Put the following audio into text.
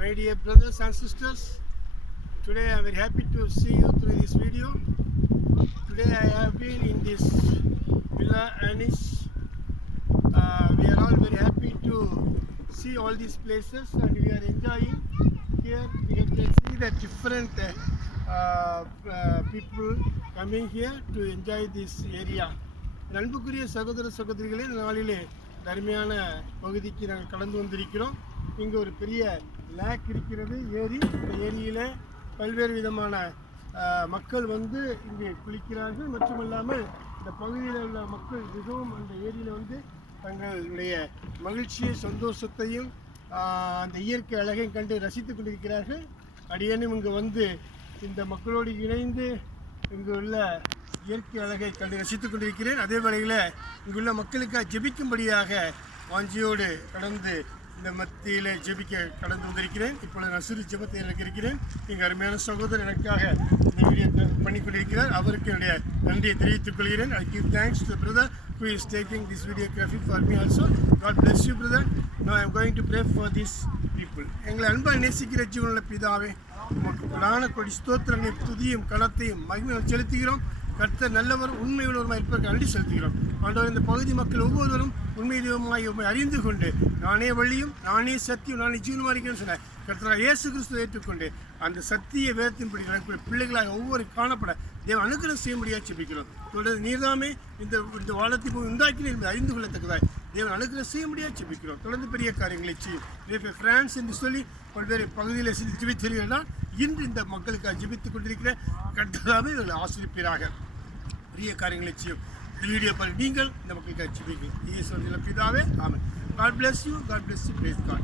My dear brothers and sisters, today I am very happy to see you through this video. Today I have been in this Villa Anis. We are all very happy to see all these places and we are enjoying. Here we can see the different people coming here to enjoy this area. நண்புக்குரிய சகோதர சகோதரிகளே, நாளிலே தர்மையான பகுதிக்கு நாங்கள் கடந்து வந்திருக்கிறோம். இங்கே ஒரு பெரிய லேக் இருக்கிறது, ஏரி. இந்த ஏரியில் பல்வேறு விதமான மக்கள் வந்து இங்கே குளிக்கிறார்கள். மட்டுமல்லாமல் இந்த பகுதியில் உள்ள மக்கள் மிகவும் அந்த ஏரியில் வந்து தங்களுடைய மகிழ்ச்சியை சந்தோஷத்தையும் அந்த இயற்கை அழகையும் கண்டு ரசித்து கொண்டிருக்கிறார்கள். அடியேனும் இங்கே வந்து இந்த மக்களோடு இணைந்து இங்கு உள்ள இயற்கை அழகை கண்டு ரசித்துக் கொண்டிருக்கிறேன். அதே வேளையில் இங்குள்ள மக்களுக்காக ஜெபிக்கும்படியாக வாஞ்சியோடு கடந்து இந்த மத்தியில் ஜெபிக்க கடந்து வந்திருக்கிறேன். இப்பொழுது நான் சிறு ஜெபத்தை எனக்கு இருக்கிறேன். எங்கள் அருமையான சகோதரர் எனக்காக இந்த வீடியோ பண்ணி கொண்டிருக்கிறார். அவருக்கு என்னுடைய நன்றியை தெரிவித்துக் கொள்கிறேன். I give thanks to the brother who is taking this videography for me also. God bless you brother. Now I am going to pray for these people. எங்களை அன்பாக நேசிக்கிற ஜீவனுள்ள பிதாவே, உமக்கு பிரதான கொடி ஸ்தோத்திரங்களையும் துதியும் கனத்தையும் மகிமையும் செலுத்துகிறோம். கர்த்தர் நல்லவர், உண்மை உள்ளவருமாய் இருப்பதற்கு நன்றி செலுத்துகிறோம். ஆண்டவர், இந்த பகுதி மக்கள் ஒவ்வொருவரும் உண்மை தெய்வமாய் அறிந்து கொண்டு நானே வழியும் நானே சத்தியம் நானே ஜீவனுமா இருக்கிறேன்னு சொன்ன கர்த்தராக இயேசு கிறிஸ்துவை ஏற்றுக்கொண்டு அந்த சத்திய வேதத்தின்படி நடக்கக்கூடிய பிள்ளைகளாக ஒவ்வொரு காணப்பட தேவன் அனுகிரகம் செய்ய முடியாது ஜெபிக்கிறோம். தொடர்ந்து நீர்தாமே இந்த வானத்தை உண்டாக்கினீர் என்பதை அறிந்து கொள்ளத்தக்கதாய் தேவன் அனுகிரகம் செய்ய முடியாது ஜெபிக்கிறோம். தொடர்ந்து பெரிய காரியங்களை செய்யும். பிரான்ஸ் என்று சொல்லி பல்வேறு பகுதியில் ஜெபித்தீர்கள்னா இன்று இந்த மக்களுக்காக ஜெபித்துக் கொண்டிருக்கிற கர்த்தராகவே இவர்களை ஆசிரிப்பீராக. பெரிய காரியங்களை செய்யும். இந்த வீடியோ பாருங்கள், நீங்கள் இந்த மக்களுக்காக ஜெபிக்கிறீர்கள். இயேசுவின் பிதாவே, ஆமென். God bless you. God bless you. Praise God.